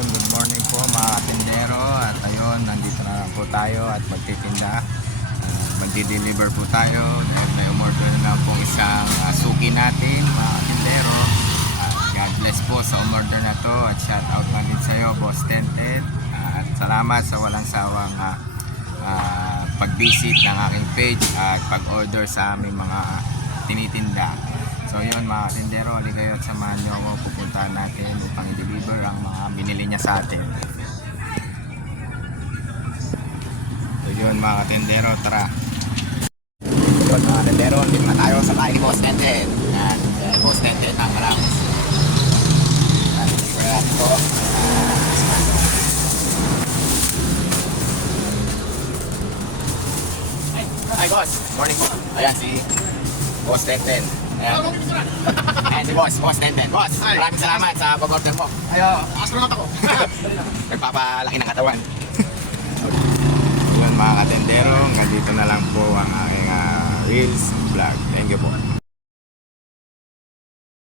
Ayun, good morning po mga tindero. At ayun, nandito na lang po tayo at magtitinda. Magdi-deliver po tayo dahil may umorder na po isang suki natin mga tindero. God bless po sa umorder na to at shout out na din sa iyo, Boss Tented. At salamat sa walang sawang pag-visit ng aking page at pag-order sa aming mga tinitinda. So yun mga tindero, halika kayo at samahan nyo ako. Pupuntahan natin upang i-deliver ang mga binili niya sa atin. So yun mga tindero, tara. Yun mga tindero, dito na tayo sa bahay ni Boss Tented. Yan, Boss Tented ang Ramos. Deliver natin ito. Hi boss, morning po. Ayan si Boss Tented. Ayan. Ayan si Boss Tented. Boss, maraming salamat sa pag-order mo. Ayo, astronaut ako. Nagpapalaki ng katawan. Yun mga katendero, hanggang dito na lang po ang aking Reels vlog. Thank you po.